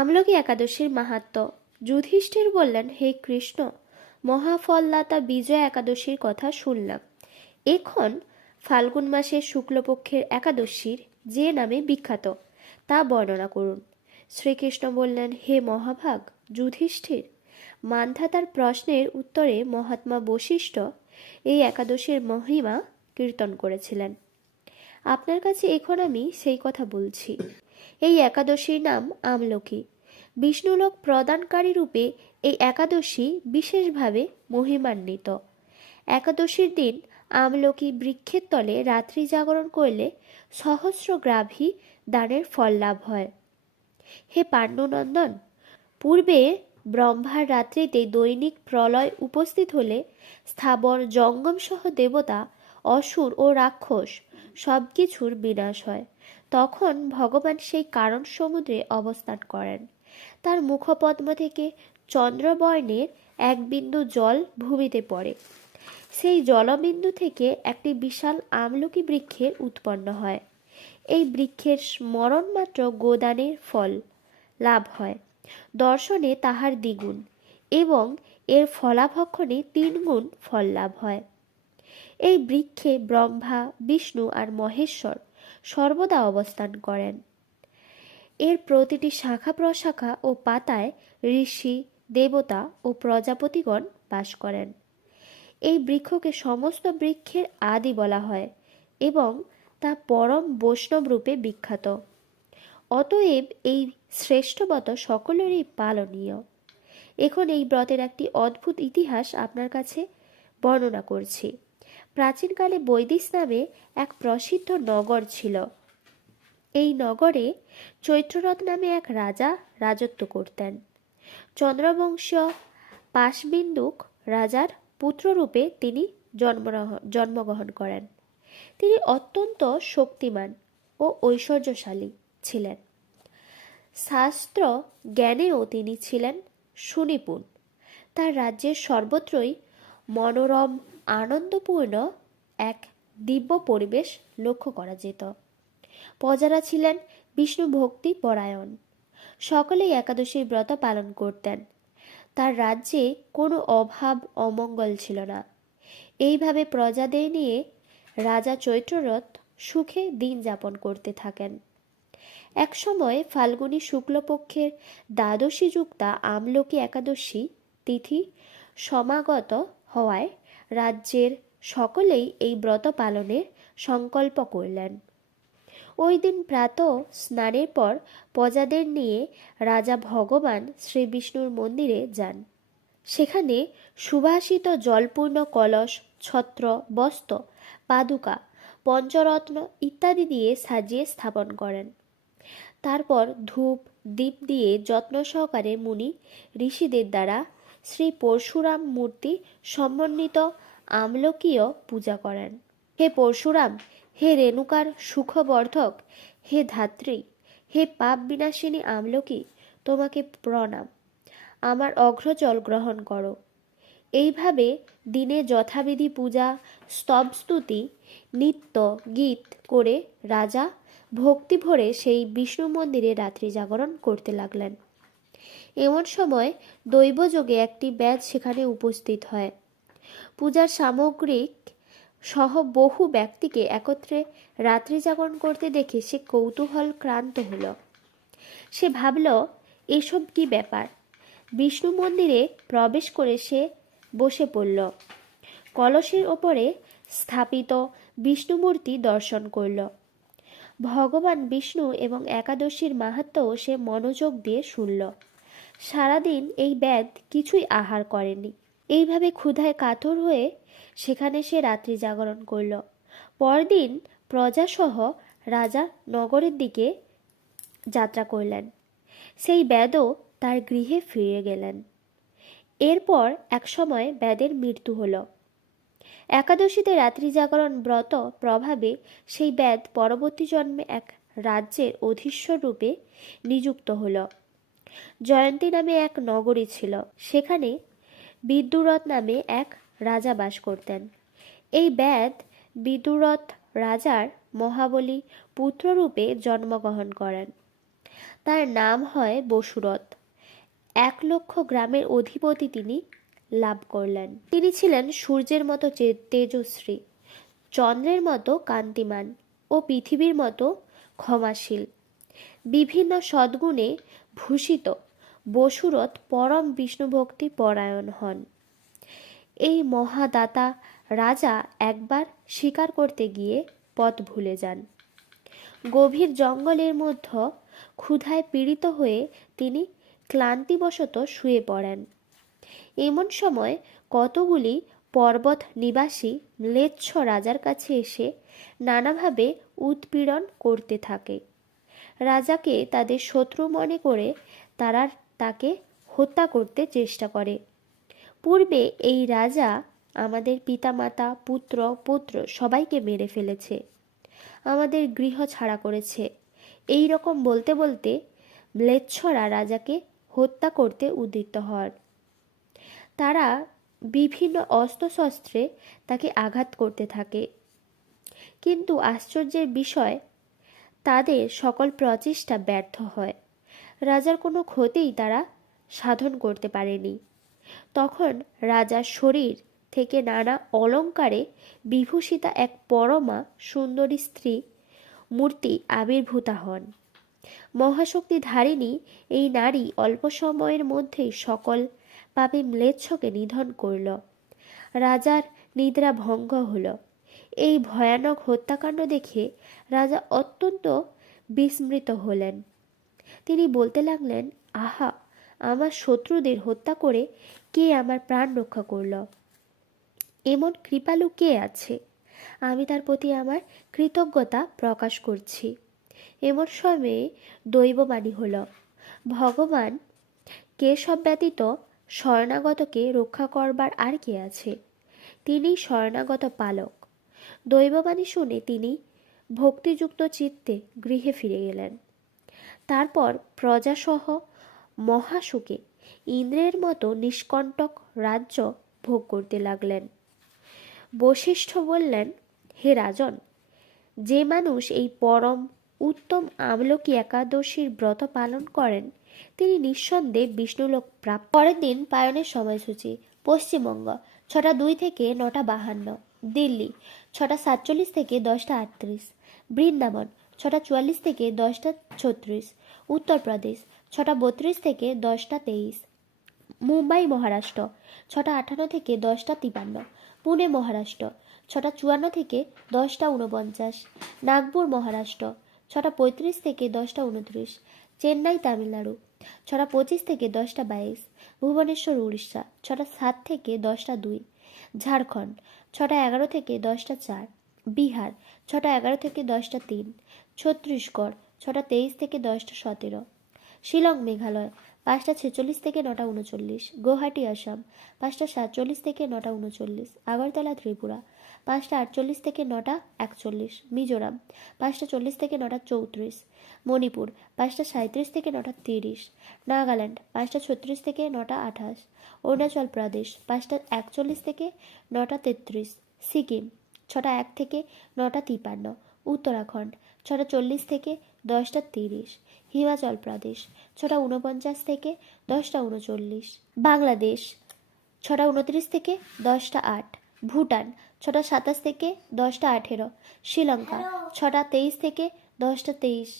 আমলকি একাদশীর মাহাত্ম্য। যুধিষ্ঠির বললেন, হে কৃষ্ণ, মহাফলদাতা বিজয়া একাদশীর কথা শুনলাম। এখন ফাল্গুন মাসের শুক্লপক্ষের একাদশীর যে নামে বিখ্যাত তা বর্ণনা করুন। শ্রীকৃষ্ণ বললেন, হে মহাভাগ যুধিষ্ঠির, মান্ধাতার প্রশ্নের উত্তরে মহাত্মা বশিষ্ঠ এই একাদশীর মহিমা কীর্তন করেছিলেন। আপনার কাছে এখন আমি সেই কথা বলছি। এই একাদশীর নাম আমলকি। বিষ্ণুলোক প্রদানকারী রূপে এই একাদশী বিশেষভাবে মহিমান্বিত। একাদশীর দিন আমলকি বৃক্ষের তলে রাত্রি জাগরণ করলে সহস্রগ্রাভী দানের ফল লাভ হয়। হে পাণ্ডুনন্দন, পূর্বে ব্রহ্মার রাত্রিতে দৈনিক প্রলয় উপস্থিত হলে স্থাবর জঙ্গম সহ দেবতা, অসুর ও রাক্ষস সব কিছুর বিনাশ হয়। তখন ভগবান সেই কারণ সমুদ্রে অবস্থান করেন। তার মুখপদ্ম থেকে চন্দ্রবর্ণের এক বিন্দু জল ভূমিতে পড়ে। সেই জলবিন্দু থেকে একটি বিশাল আমলকি বৃক্ষের উৎপন্ন হয়। এই বৃক্ষের স্মরণ মাত্র গোদানের ফল লাভ হয়। দর্শনে তাহার দ্বিগুণ এবং এর ফলাভক্ষণে 3 গুণ ফল লাভ হয়। এই বৃক্ষে ব্রহ্মা, বিষ্ণু আর মহেশ্বর সর্বদা অবস্থান করেন। এর প্রতিটি শাখা প্রশাখা ও পাতায় ঋষি, দেবতা ও প্রজাপতিগণ বাস করেন। এই বৃক্ষকে সমস্ত বৃক্ষের আদি বলা হয় এবং তা পরম বৈষ্ণব রূপে বিখ্যাত। অতএব এই শ্রেষ্ঠব্রত সকলেরই পালনীয়। এখন এই ব্রতের একটি অদ্ভুত ইতিহাস আপনার কাছে বর্ণনা করছি। প্রাচীনকালে বৈদিশ নামে এক প্রসিদ্ধ নগর ছিল। এই নগরে চৈত্ররথ নামে এক রাজা রাজত্ব করতেন। চন্দ্রবংশীয় পাশবিন্দুক রাজার পুত্ররূপে তিনি জন্মগ্রহণ করেন। তিনি অত্যন্ত শক্তিমান ও ঐশ্বর্যশালী ছিলেন। শাস্ত্র জ্ঞানেও তিনি ছিলেন সুনিপুণ। তার রাজ্যের সর্বত্রই মনোরম আনন্দপূর্ণ এক দিব্য পরিবেশ লক্ষ্য করা যেত। প্রজারা ছিলেন বিষ্ণু ভক্তি পরায়ণ। সকলেই একাদশীর ব্রত পালন করতেন। তার রাজ্যে কোনো অভাব অমঙ্গল ছিল না। এইভাবে প্রজাদের নিয়ে রাজা চৈত্ররথ সুখে দিন যাপন করতে থাকেন। একসময় ফাল্গুনী শুক্লপক্ষের দ্বাদশী যুক্তা আমলকি একাদশী তিথি সমাগত হওয়ায় রাজ্যের সকলেই এই ব্রত পালনের সংকল্প করলেন। ওই দিন প্রাতঃ স্নানের পর প্রজাদের নিয়ে রাজা ভগবান শ্রী বিষ্ণুর মন্দিরে যান। সেখানে সুবাসিত জলপূর্ণ কলস, ছত্র, বস্ত্র, পাদুকা, পঞ্চরত্ন ইত্যাদি দিয়ে সাজিয়ে স্থাপন করেন। তারপর ধূপ দীপ দিয়ে যত্ন সহকারে মুনি ঋষিদের দ্বারা শ্রী পরশুরাম মূর্তি সমন্বিত আমলকীয় পূজা করেন। হে পরশুরাম, হে রেণুকার সুখবর্ধক, হে ধাত্রী, হে পাপ বিনাশিনী আমলকি, তোমাকে প্রণাম। আমার অঘ্রজল গ্রহণ করো। এইভাবে দিনে যথাবিধি পূজা, স্তবস্তুতি, নৃত্য গীত করে রাজা ভক্তি ভরে সেই বিষ্ণু মন্দিরে রাত্রি জাগরণ করতে লাগলেন। এমন সময় দৈবযোগে একটি ব্যাধ সেখানে উপস্থিত হয়। পূজার সামগ্রিক সহ বহু ব্যক্তিকে একত্রে রাত্রি জাগরণ করতে দেখে সে কৌতূহল ক্রান্ত হল। সে ভাবল, এসব কি ব্যাপার। বিষ্ণু মন্দিরে প্রবেশ করে সে বসে পড়ল। কলসের ওপরে স্থাপিত বিষ্ণুমূর্তি দর্শন করল। ভগবান বিষ্ণু এবং একাদশীর মাহাত্ম্য সে মনোযোগ দিয়ে শুনল। সারাদিন এই ব্যাধ কিছুই আহার করেনি। এইভাবে ক্ষুধায় কাতর হয়ে সেখানে সে রাত্রি জাগরণ করল। পরদিন প্রজাসহ রাজা নগরের দিকে যাত্রা করলেন। সেই ব্যাধও তার গৃহে ফিরে গেলেন। এরপর একসময় ব্যাধের মৃত্যু হল। একাদশীতে রাত্রি জাগরণ ব্রত প্রভাবে সেই ব্যাধ পরবর্তী জন্মে এক রাজ্যের অধীশ্বর রূপে নিযুক্ত হল। জয়ন্তী নামে এক নগরী ছিল। সেখানে বিদ্যুরথ নামে এক রাজা বাস করতেন। এই ব্যাধ বিদ্যুরথ রাজার মহাবলী পুত্ররূপে জন্মগ্রহণ করেন। তার নাম হয় বসুরথ। 1,00,000 গ্রামের অধিপতি তিনি লাভ করলেন। তিনি ছিলেন সূর্যের মতো তেজস্বী, চন্দ্রের মতো কান্তিমান ও পৃথিবীর মতো ক্ষমাশীল। বিভিন্ন সদ্গুণে ভূষিত বসুরথ পরম বিষ্ণুভক্তি পরায়ণ হন। এই মহাদাতা রাজা একবার শিকার করতে গিয়ে পথ ভুলে যান। গভীর জঙ্গলের মধ্যে ক্ষুধায় পীড়িত হয়ে তিনি ক্লান্তিবশত শুয়ে পড়েন। এমন সময় কতগুলি পর্বত নিবাসী ম্লেচ্ছ রাজার কাছে এসে নানাভাবে উৎপীড়ন করতে থাকে। রাজাকে তাদের শত্রু মনে করে তারা তাকে হত্যা করতে চেষ্টা করে। পূর্বে এই রাজা আমাদের পিতামাতা, পুত্র পুত্র সবাইকে মেরে ফেলেছে, আমাদের গৃহ ছাড়া করেছে। এই রকম বলতে বলতে ম্লেচ্ছরা রাজাকে হত্যা করতে উদ্যত হন। তারা বিভিন্ন অস্ত্রশস্ত্রে তাকে আঘাত করতে থাকে, কিন্তু আশ্চর্যের বিষয় তাদের সকল প্রচেষ্টা ব্যর্থ হয়। রাজার কোনো ক্ষতিই তারা সাধন করতে পারেনি। তখন রাজার শরীর থেকে নানা অলঙ্কারে বিভূষিতা এক পরমা সুন্দরী স্ত্রী মূর্তি আবির্ভূতা হন। মহাশক্তি ধারিণী এই নারী অল্প সময়ের মধ্যেই সকল পাপী ম্লেচ্ছকে নিধন করল। রাজার নিদ্রা ভঙ্গ হল। এই ভয়ানক হত্যাকাণ্ড দেখে রাজা অত্যন্ত বিস্মৃত হলেন। তিনি বলতে লাগলেন, আহা, আমার শত্রুদের হত্যা করে কে আমার প্রাণ রক্ষা করল? এমন কৃপালু কে আছে? আমি তার প্রতি আমার কৃতজ্ঞতা প্রকাশ করছি। এমন সময়ে দৈববাণী হল, ভগবান কেশব ব্যতীত শরণাগতকে রক্ষা করবার আর কে আছে? তিনি শরণাগত পালক। দৈববাণী শুনে তিনি ভক্তিযুক্ত চিত্তে গৃহে ফিরে গেলেন। তারপর প্রজাসহ মহাসুখে ইন্দ্রের মতো নিষ্কণ্টক রাজ্য ভোগ করতে লাগলেন। বশিষ্ঠ বললেন, হে রাজন, যে মানুষ এই পরম উত্তম আমলকি একাদশীর ব্রত পালন করেন তিনি নিঃসন্দেহে বিষ্ণুলোক প্রাপ্ত। পরের দিন পায়নের সময়সূচি: পশ্চিমবঙ্গ 6টা 2 থেকে 9টা 52, দিল্লি 6টা 47 থেকে 10টা 38, বৃন্দাবন 6টা 44 থেকে 10টা 36, উত্তরপ্রদেশ 6টা 32 থেকে 10টা 23, মুম্বাই মহারাষ্ট্র 6টা 58 থেকে 10টা 53, পুনে মহারাষ্ট্র 6টা 54 থেকে 10টা 49, নাগপুর মহারাষ্ট্র 6টা 35 থেকে 10টা 29, চেন্নাই তামিলনাড়ু 6টা 25 থেকে 10টা 22, ভুবনেশ্বর উড়িষ্যা 6টা 7 থেকে 10টা 2, ঝাড়খণ্ড 6টা 11 থেকে 10টা 4, বিহার 6টা 11 থেকে 10টা 3, ছত্তিশগড় 6টা 23 থেকে 10টা 17, শিলং মেঘালয় 5টা 46 থেকে 9টা 39, গুয়াহাটি আসাম 5টা 47 থেকে 9টা 39, আগরতলা ত্রিপুরা 5টা 48 থেকে 9টা 41, মিজোরাম 5টা 40 থেকে 9টা 34, মণিপুর 5টা 37 থেকে 9টা 30, নাগাল্যান্ড 5টা 36 থেকে 9টা 28, অরুণাচল প্রদেশ 5টা 41 থেকে 9টা 33, সিকিম 6টা 1 থেকে 9টা 53, উত্তরাখণ্ড 6টা 40 থেকে 10টা 30, হিমাচল প্রদেশ 6টা 49 থেকে 10টা 39, বাংলাদেশ 6টা 29 থেকে 10টা 8, ভুটান 6টা 27 থেকে 10টা 18, শ্রীলঙ্কা 6টা 23 থেকে 10টা 23।